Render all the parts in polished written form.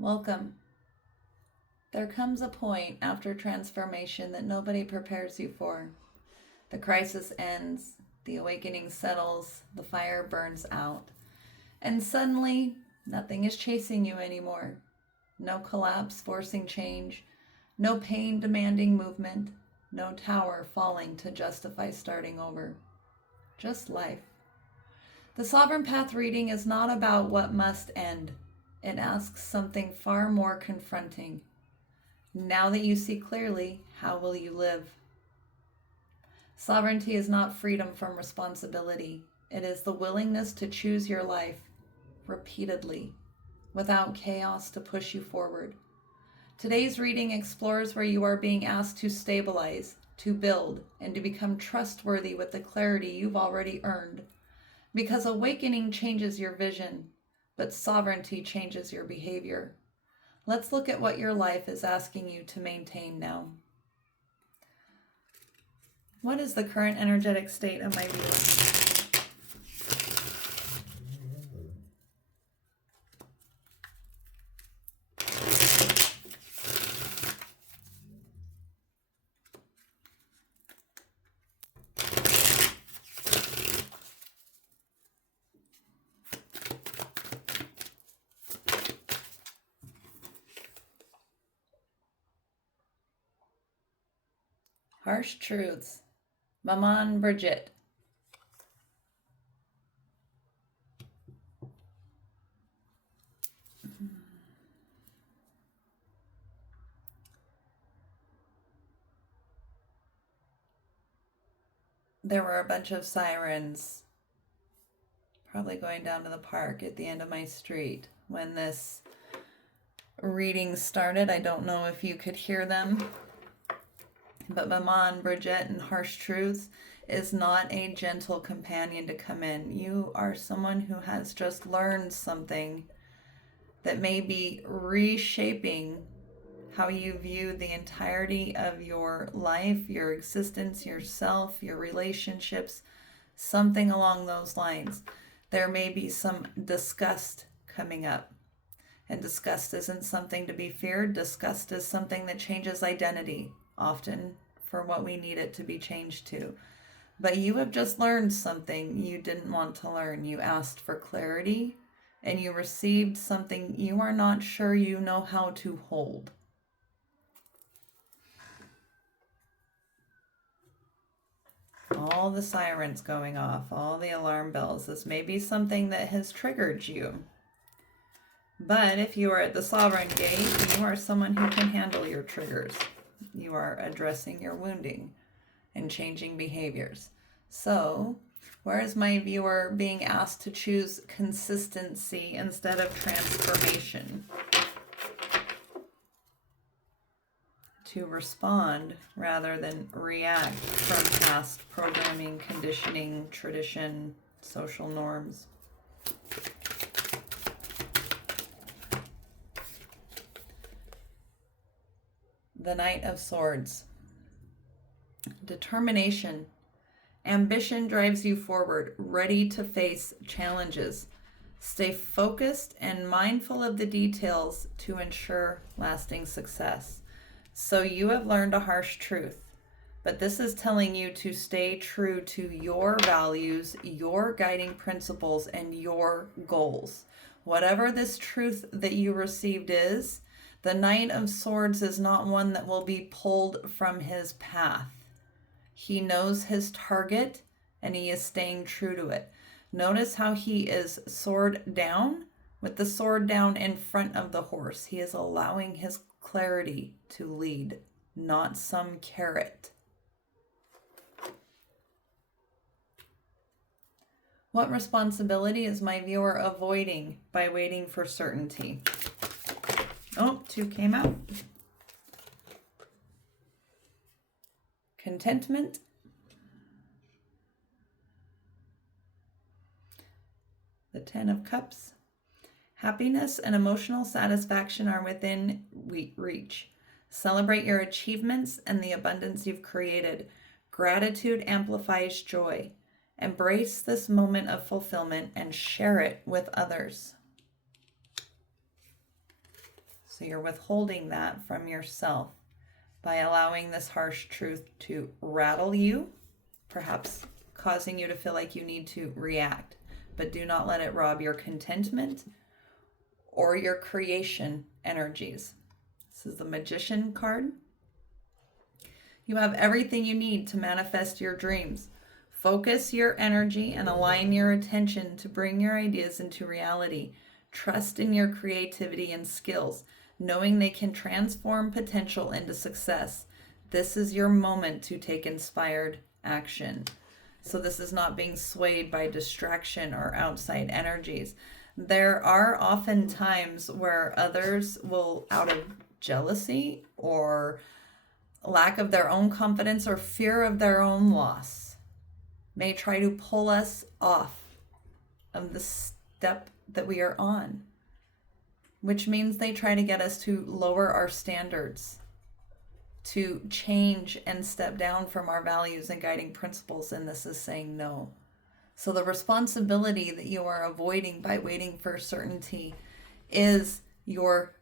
Welcome. There comes a point after transformation that nobody prepares you for. The crisis ends, the awakening settles, the fire burns out, and suddenly nothing is chasing you anymore. No collapse forcing change, no pain demanding movement, no tower falling to justify starting over. Just life. The Sovereign Path reading is not about what must end. It asks something far more confronting. Now that you see clearly, how will you live? Sovereignty is not freedom from responsibility. It is the willingness to choose your life repeatedly, without chaos to push you forward. Today's reading explores where you are being asked to stabilize, to build, and to become trustworthy with the clarity you've already earned. Because awakening changes your vision, but sovereignty changes your behavior. Let's look at what your life is asking you to maintain now. What is the current energetic state of my viewer? Harsh Truths. Maman Brigitte. There were a bunch of sirens probably going down to the park at the end of my street when this reading started. I don't know if you could hear them, but Maman Brigitte and Harsh Truths is not a gentle companion to come in. You are someone who has just learned something that may be reshaping how you view the entirety of your life, your existence, yourself, your relationships, something along those lines. There may be some disgust coming up. And disgust isn't something to be feared. Disgust is something that changes identity, often for what we need it to be changed to. But you have just learned something you didn't want to learn. You asked for clarity, and you received something you are not sure you know how to hold. All the sirens going off, all the alarm bells. This may be something that has triggered you. But if you are at the Sovereign Gate, you are someone who can handle your triggers. You are addressing your wounding and changing behaviors. So, where is my viewer being asked to choose consistency instead of transformation? To respond rather than react from past programming, conditioning, tradition, social norms. The Knight of Swords. Determination. Ambition drives you forward, ready to face challenges. Stay focused and mindful of the details to ensure lasting success. So you have learned a harsh truth, but this is telling you to stay true to your values, your guiding principles, and your goals. Whatever this truth that you received is, the Knight of Swords is not one that will be pulled from his path. He knows his target and he is staying true to it. Notice how he is sword down, with the sword down in front of the horse. He is allowing his clarity to lead, not some carrot. What responsibility is my viewer avoiding by waiting for certainty? Oh, 2 came out. Contentment. The 10 of Cups. Happiness and emotional satisfaction are within reach. Celebrate your achievements and the abundance you've created. Gratitude amplifies joy. Embrace this moment of fulfillment and share it with others. So you're withholding that from yourself by allowing this harsh truth to rattle you, perhaps causing you to feel like you need to react. But do not let it rob your contentment or your creation energies. This is the Magician card. You have everything you need to manifest your dreams. Focus your energy and align your attention to bring your ideas into reality. Trust in your creativity and skills, knowing they can transform potential into success. This is your moment to take inspired action. So this is not being swayed by distraction or outside energies. There are often times where others will, out of jealousy or lack of their own confidence or fear of their own loss, may try to pull us off of the step that we are on, which means they try to get us to lower our standards, to change and step down from our values and guiding principles, and this is saying no. So the responsibility that you are avoiding by waiting for certainty is your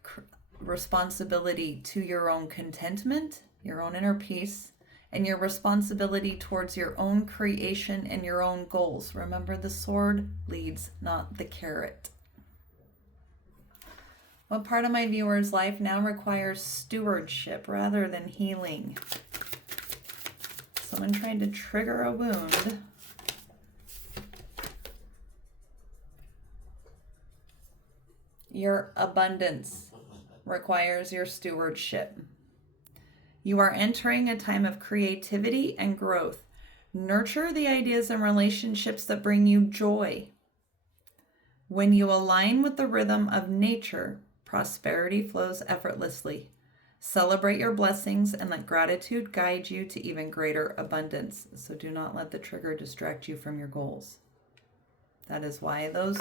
responsibility to your own contentment, your own inner peace, and your responsibility towards your own creation and your own goals. Remember, the sword leads, not the carrot. What part of my viewer's life now requires stewardship rather than healing? Someone tried to trigger a wound. Your abundance requires your stewardship. You are entering a time of creativity and growth. Nurture the ideas and relationships that bring you joy. When you align with the rhythm of nature, prosperity flows effortlessly. Celebrate your blessings and let gratitude guide you to even greater abundance. So do not let the trigger distract you from your goals. That is why those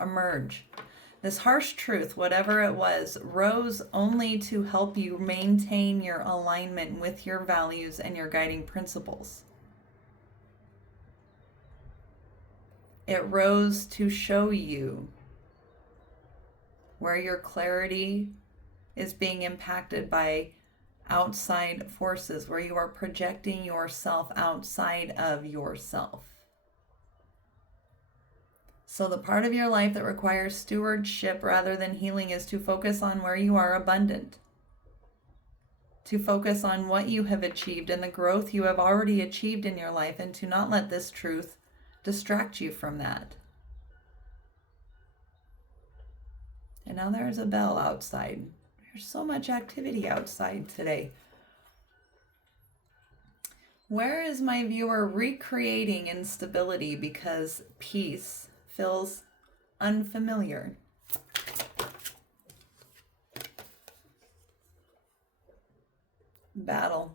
emerge. This harsh truth, whatever it was, rose only to help you maintain your alignment with your values and your guiding principles. It rose to show you where your clarity is being impacted by outside forces, where you are projecting yourself outside of yourself. So the part of your life that requires stewardship rather than healing is to focus on where you are abundant, to focus on what you have achieved and the growth you have already achieved in your life, and to not let this truth distract you from that. And now there's a bell outside. There's so much activity outside today. Where is my viewer recreating instability because peace feels unfamiliar? Battle.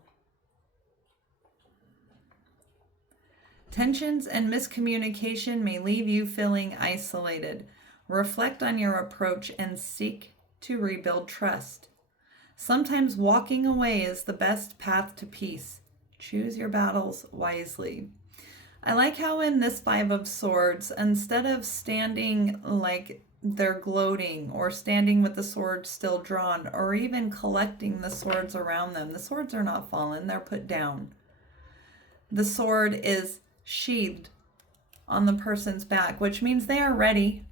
Tensions and miscommunication may leave you feeling isolated. Reflect on your approach and seek to rebuild trust. Sometimes walking away is the best path to peace. Choose your battles wisely. I like how in this Five of Swords, instead of standing like they're gloating or standing with the sword still drawn or even collecting the swords around them, the swords are not fallen, they're put down. The sword is sheathed on the person's back, which means they are ready.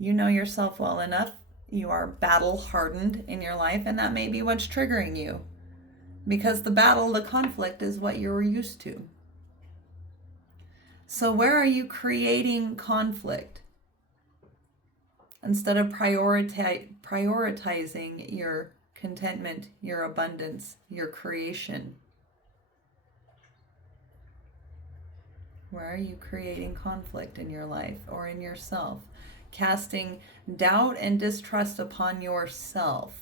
You know yourself well enough. You are battle hardened in your life, and that may be what's triggering you. Because the battle, the conflict is what you're used to. So where are you creating conflict? Instead of prioritizing your contentment, your abundance, your creation. Where are you creating conflict in your life or in yourself? Casting doubt and distrust upon yourself.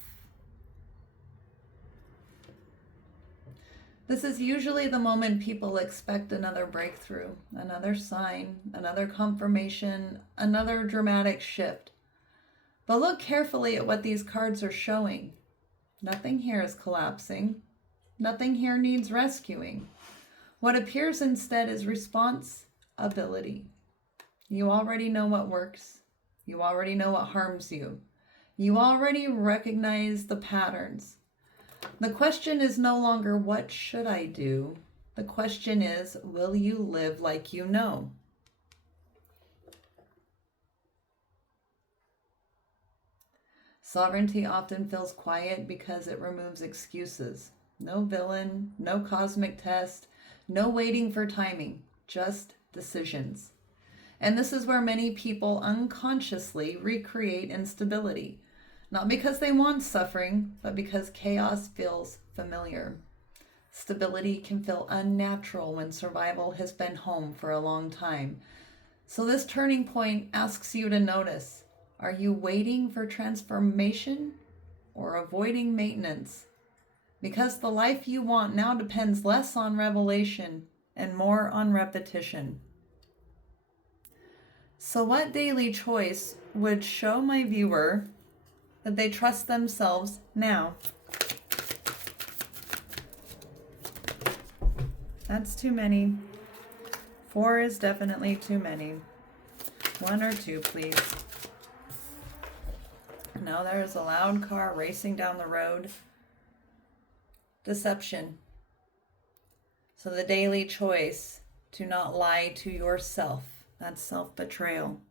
This is usually the moment people expect another breakthrough, another sign, another confirmation, another dramatic shift. But look carefully at what these cards are showing. Nothing here is collapsing. Nothing here needs rescuing. What appears instead is responsibility. You already know what works. You already know what harms you. You already recognize the patterns. The question is no longer, what should I do? The question is, will you live like you know? Sovereignty often feels quiet because it removes excuses. No villain, no cosmic test, no waiting for timing, just decisions. And this is where many people unconsciously recreate instability. Not because they want suffering, but because chaos feels familiar. Stability can feel unnatural when survival has been home for a long time. So this turning point asks you to notice, are you waiting for transformation or avoiding maintenance? Because the life you want now depends less on revelation and more on repetition. So what daily choice would show my viewer that they trust themselves now? That's too many. 4 is definitely too many. 1 or 2, please. Now there's a loud car racing down the road. Deception. So the daily choice to not lie to yourself. That's self-betrayal.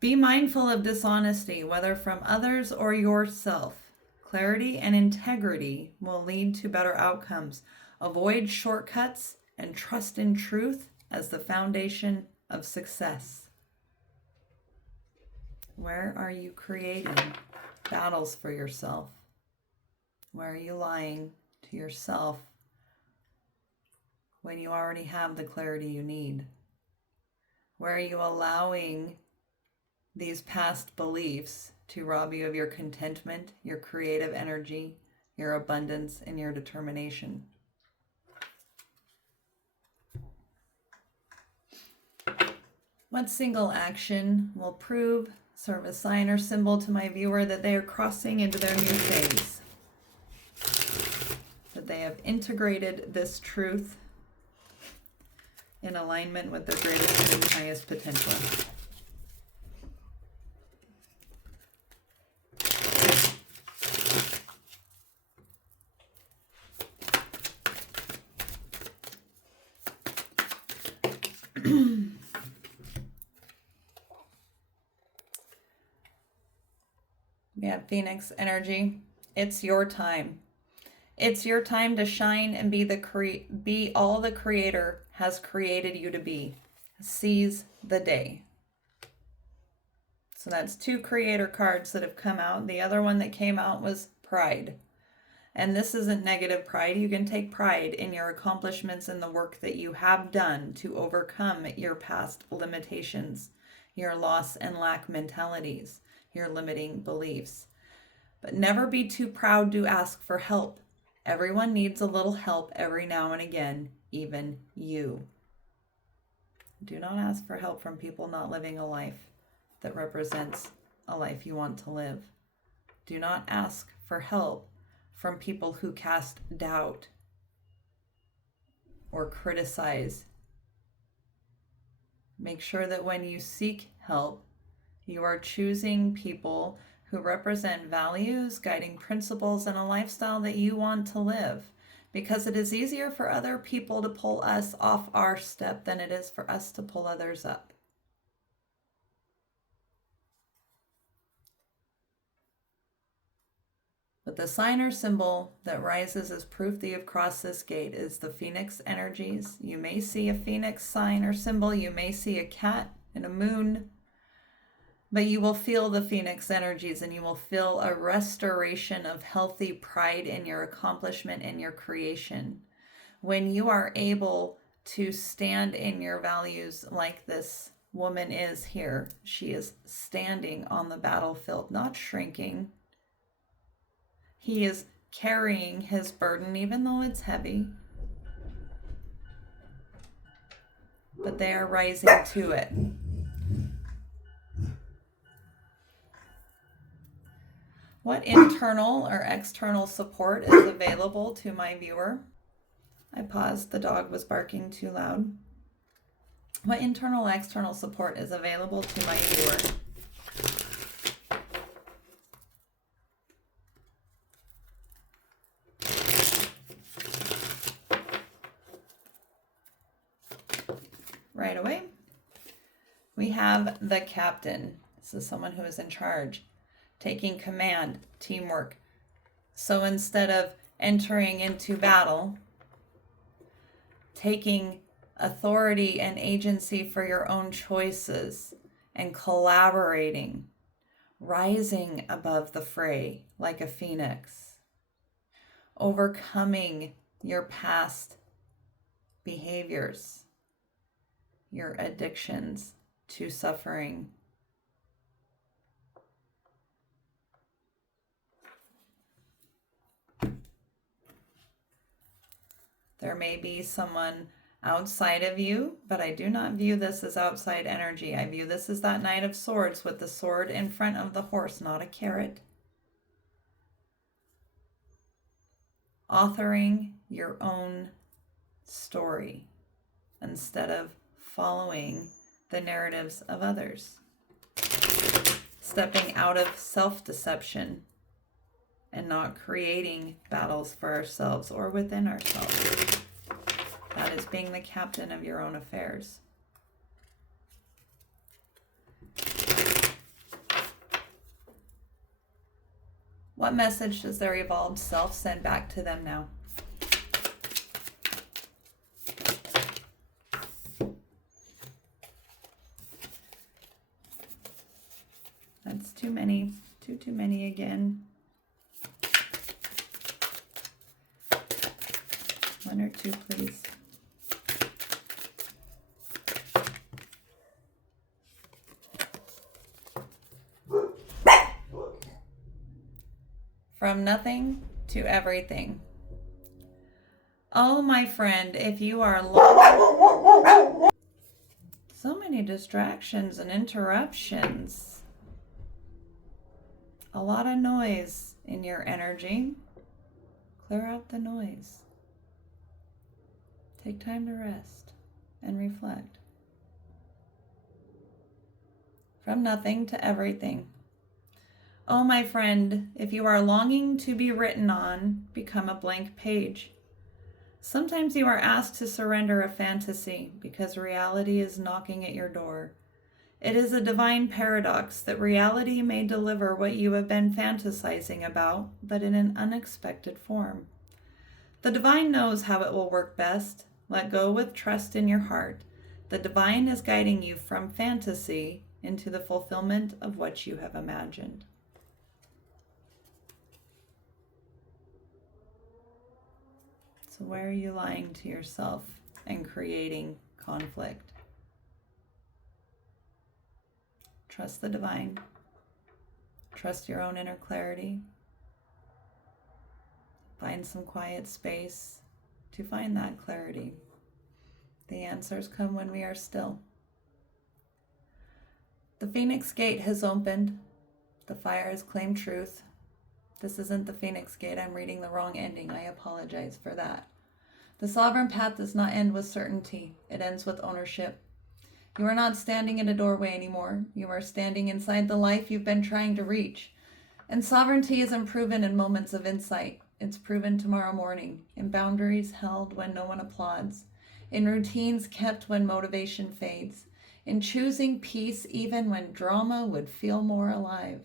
Be mindful of dishonesty, whether from others or yourself. Clarity and integrity will lead to better outcomes. Avoid shortcuts and trust in truth as the foundation of success. Where are you creating battles for yourself? Where are you lying to yourself when you already have the clarity you need? Where are you allowing these past beliefs to rob you of your contentment, your creative energy, your abundance, and your determination? What single action will prove, serve a sign or symbol to my viewer that they are crossing into their new phase? That they have integrated this truth in alignment with their greatest and highest potential. We have Phoenix energy. It's your time. It's your time to shine and be all the Creator has created you to be. Seize the day. So that's 2 Creator cards that have come out. The other one that came out was Pride. And this isn't negative pride. You can take pride in your accomplishments and the work that you have done to overcome your past limitations, your loss and lack mentalities, your limiting beliefs. But never be too proud to ask for help. Everyone needs a little help every now and again, even you. Do not ask for help from people not living a life that represents a life you want to live. Do not ask for help from people who cast doubt or criticize. Make sure that when you seek help, you are choosing people who represent values, guiding principles, and a lifestyle that you want to live. Because it is easier for other people to pull us off our step than it is for us to pull others up. But the sign or symbol that rises as proof that you've crossed this gate is the Phoenix energies. You may see a Phoenix sign or symbol. You may see a cat and a moon. But you will feel the Phoenix energies, and you will feel a restoration of healthy pride in your accomplishment and your creation. When you are able to stand in your values like this woman is here, she is standing on the battlefield, not shrinking. He is carrying his burden, even though it's heavy. But they are rising to it. What internal or external support is available to my viewer? I paused, the dog was barking too loud. What internal or external support is available to my viewer? We have the captain. This is someone who is in charge, taking command, teamwork. So instead of entering into battle, taking authority and agency for your own choices and collaborating, rising above the fray like a phoenix, overcoming your past behaviors, your addictions to suffering. There may be someone outside of you, but I do not view this as outside energy. I view this as that Knight of Swords with the sword in front of the horse, not a carrot. Authoring your own story instead of following the narratives of others. Stepping out of self-deception and not creating battles for ourselves or within ourselves. That is being the captain of your own affairs. What message does their evolved self send back to them now? That's too many. Too many again. One or two, please. From nothing to everything. Oh, my friend, if you are lost, so many distractions and interruptions. A lot of noise in your energy. Clear out the noise. Take time to rest and reflect. From nothing to everything. Oh, my friend, if you are longing to be written on, become a blank page. Sometimes you are asked to surrender a fantasy because reality is knocking at your door. It is a divine paradox that reality may deliver what you have been fantasizing about, but in an unexpected form. The divine knows how it will work best. Let go with trust in your heart. The divine is guiding you from fantasy into the fulfillment of what you have imagined. So where are you lying to yourself and creating conflict? Trust the divine. Trust your own inner clarity. Find some quiet space to find that clarity. The answers come when we are still. The Phoenix Gate has opened. The fire has claimed truth. This isn't the Phoenix Gate. I'm reading the wrong ending. I apologize for that. The sovereign path does not end with certainty. It ends with ownership. You are not standing in a doorway anymore. You are standing inside the life you've been trying to reach. And sovereignty isn't proven in moments of insight. It's proven tomorrow morning, in boundaries held when no one applauds, in routines kept when motivation fades, in choosing peace even when drama would feel more alive.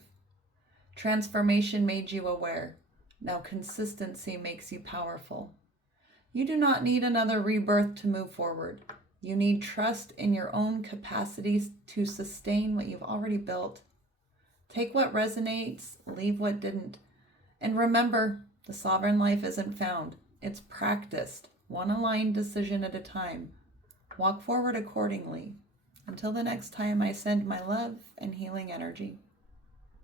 Transformation made you aware. Now consistency makes you powerful. You do not need another rebirth to move forward. You need trust in your own capacities to sustain what you've already built. Take what resonates, leave what didn't. And remember, the sovereign life isn't found. It's practiced, one aligned decision at a time. Walk forward accordingly. Until the next time, I send my love and healing energy.